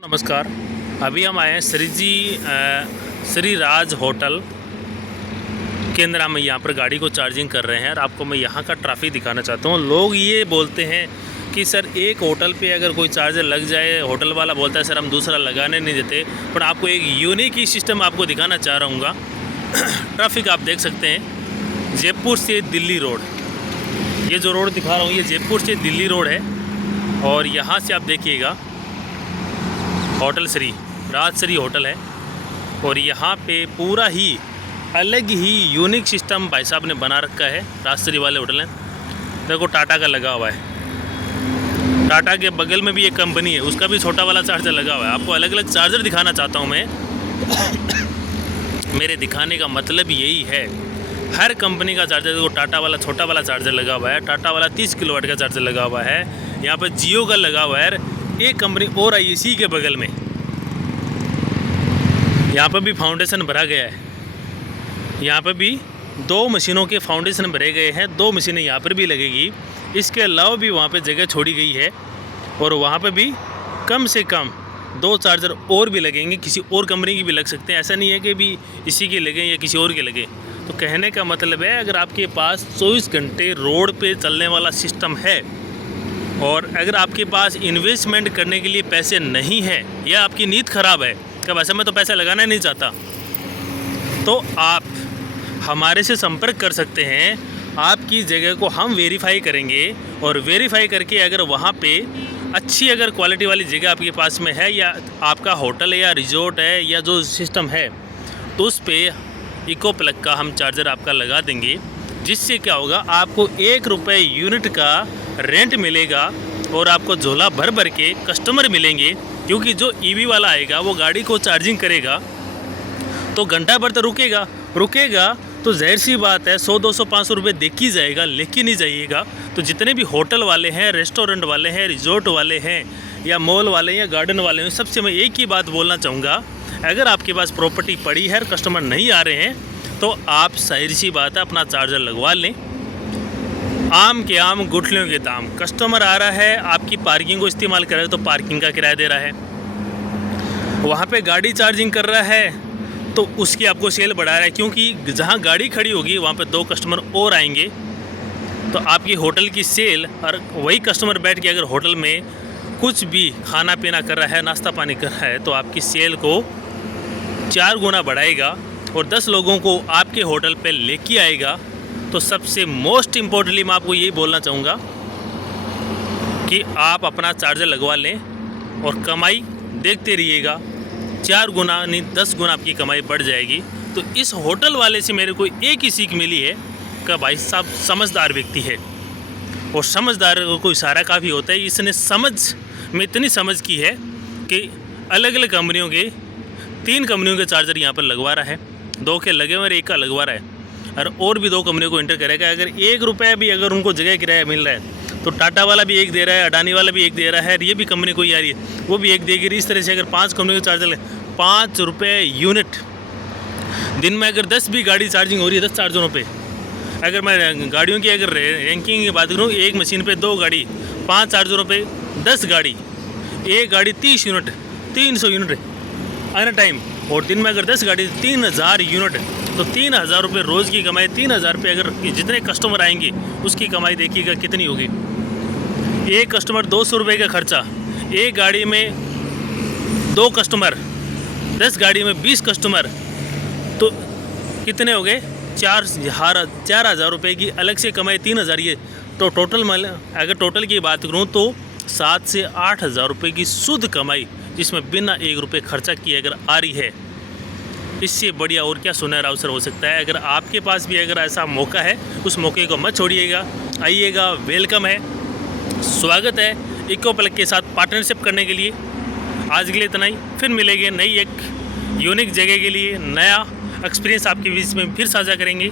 नमस्कार। अभी हम आए हैं श्री राज होटल के अंदर। हम यहाँ पर गाड़ी को चार्जिंग कर रहे हैं और आपको मैं यहाँ का ट्रैफिक दिखाना चाहता हूँ। लोग ये बोलते हैं कि सर एक होटल पे अगर कोई चार्जर लग जाए, होटल वाला बोलता है सर हम दूसरा लगाने नहीं देते, पर आपको एक यूनिक ही सिस्टम आपको दिखाना चाह रहा हूँ। ट्रैफिक आप देख सकते हैं, जयपुर से दिल्ली रोड, ये जो रोड दिखा रहा हूँ ये जयपुर से दिल्ली रोड है। और यहाँ से आप देखिएगा होटल राजश्री होटल है। और यहाँ पे पूरा ही अलग ही यूनिक सिस्टम भाई साहब ने बना रखा है। राजश्री वाले होटल है, देखो टाटा का लगा हुआ है। टाटा के बगल में भी एक कंपनी है, उसका भी छोटा वाला चार्जर लगा हुआ है। आपको अलग अलग चार्जर दिखाना चाहता हूँ मैं। मेरे दिखाने का मतलब यही है, हर कंपनी का चार्जर, देखो टाटा वाला छोटा वाला चार्जर लगा हुआ है, टाटा वाला 30 किलोवाट का चार्जर लगा हुआ है, यहाँ पर जियो का लगा हुआ है। एक कंपनी और आई इसी के बगल में, यहाँ पर भी फाउंडेशन भरा गया है। यहाँ पर भी 2 मशीनों के फाउंडेशन भरे गए हैं, 2 मशीनें यहाँ पर भी लगेगी। इसके अलावा भी वहाँ पे जगह छोड़ी गई है और वहाँ पे भी कम से कम 2 चार्जर और भी लगेंगे, किसी और कंपनी की भी लग सकते हैं। ऐसा नहीं है कि भी इसी के लगे या किसी और के लगे। तो कहने का मतलब है, अगर आपके पास 24 घंटे रोड पे चलने वाला सिस्टम है और अगर आपके पास इन्वेस्टमेंट करने के लिए पैसे नहीं है या आपकी नीयत ख़राब है कि वैसे मैं तो पैसा लगाना नहीं चाहता, तो आप हमारे से संपर्क कर सकते हैं। आपकी जगह को हम वेरीफाई करेंगे और वेरीफाई करके अगर वहाँ पे अच्छी अगर क्वालिटी वाली जगह आपके पास में है या आपका होटल है या रिजॉर्ट है या जो सिस्टम है, तो उस पर इको प्लग का हम चार्जर आपका लगा देंगे। जिससे क्या होगा, आपको 1 रुपये यूनिट का रेंट मिलेगा और आपको झोला भर भर के कस्टमर मिलेंगे। क्योंकि जो ईवी वाला आएगा वो गाड़ी को चार्जिंग करेगा तो घंटा भर तो रुकेगा तो जाहिर सी बात है 100, 200, 500 रुपये देख ही जाएगा, लेके नहीं जाइएगा। तो जितने भी होटल वाले हैं, रेस्टोरेंट वाले हैं, रिजॉर्ट वाले हैं या मॉल वाले हैं या गार्डन वाले हैं, सबसे मैं एक ही बात बोलना चाहूँगा, अगर आपके पास प्रॉपर्टी पड़ी है, कस्टमर नहीं आ रहे हैं, तो आप जाहिर सी बात है अपना चार्जर लगवा लें। आम के आम गुठलियों के दाम। कस्टमर आ रहा है, आपकी पार्किंग को इस्तेमाल कर रहा है तो पार्किंग का किराया दे रहा है, वहाँ पे गाड़ी चार्जिंग कर रहा है तो उसकी आपको सेल बढ़ा रहा है। क्योंकि जहाँ गाड़ी खड़ी होगी वहाँ पे 2 कस्टमर और आएंगे तो आपकी होटल की सेल, और वही कस्टमर बैठ के अगर होटल में कुछ भी खाना पीना कर रहा है, नाश्ता पानी कर रहा है, तो आपकी सेल को 4 गुना बढ़ाएगा और 10 लोगों को आपके होटल पे लेके आएगा। तो सबसे मोस्ट इम्पोर्टेंटली मैं आपको यही बोलना चाहूँगा कि आप अपना चार्जर लगवा लें और कमाई देखते रहिएगा। 4 गुना नहीं 10 गुना आपकी कमाई बढ़ जाएगी। तो इस होटल वाले से मेरे को एक ही सीख मिली है कि भाई साहब समझदार व्यक्ति है और समझदार को इशारा काफ़ी होता है। इसने समझ में इतनी समझ की है कि अलग अलग कंपनियों के 3 कंपनियों के चार्जर यहाँ पर लगवा रहा है, 2 के लगे हुए और 1 का लगवा रहा है और भी 2 कंपनियों को इंटर करेगा। अगर 1 रुपया भी अगर उनको जगह किराया मिल रहा है तो टाटा वाला भी 1 दे रहा है, अडानी वाला भी 1 दे रहा है, ये भी कंपनी कोई आ रही है वो भी 1 देगी। इस तरह से अगर 5 कंपनी के चार्जर 5 रुपये यूनिट, दिन में अगर 10 भी गाड़ी चार्जिंग हो रही है 10 चार्जरों पे, अगर मैं गाड़ियों की अगर रैंकिंग की बात करूँ, एक मशीन पे 2 गाड़ी, 5 चार्जरों पे 10 गाड़ी, एक गाड़ी 30 यूनिट, 300 यूनिट आना टाइम, और दिन में अगर 10 गाड़ी 3000 यूनिट, तो 3000 रुपये रोज़ की कमाई। 3000 रुपये अगर जितने कस्टमर आएंगे उसकी कमाई देखिएगा कितनी होगी। एक कस्टमर 200 रुपये का खर्चा, एक गाड़ी में 2 कस्टमर, 10 गाड़ी में 20 कस्टमर, तो कितने हो गए 4,000 रुपये की अलग से कमाई। 3000 ये तो टोटल, अगर टोटल की बात करूँ तो 7 से 8,000 रुपये की शुद्ध कमाई, जिसमें बिना 1 रुपये खर्चा किए अगर आ रही है, इससे बढ़िया और क्या सुनहरा अवसर हो सकता है। अगर आपके पास भी अगर ऐसा मौका है, उस मौके को मत छोड़िएगा, आइएगा, वेलकम है, स्वागत है इको प्लग के साथ पार्टनरशिप करने के लिए। आज के लिए इतना ही, फिर मिलेंगे नई एक यूनिक जगह के लिए, नया एक्सपीरियंस आपके बीच में फिर साझा करेंगे।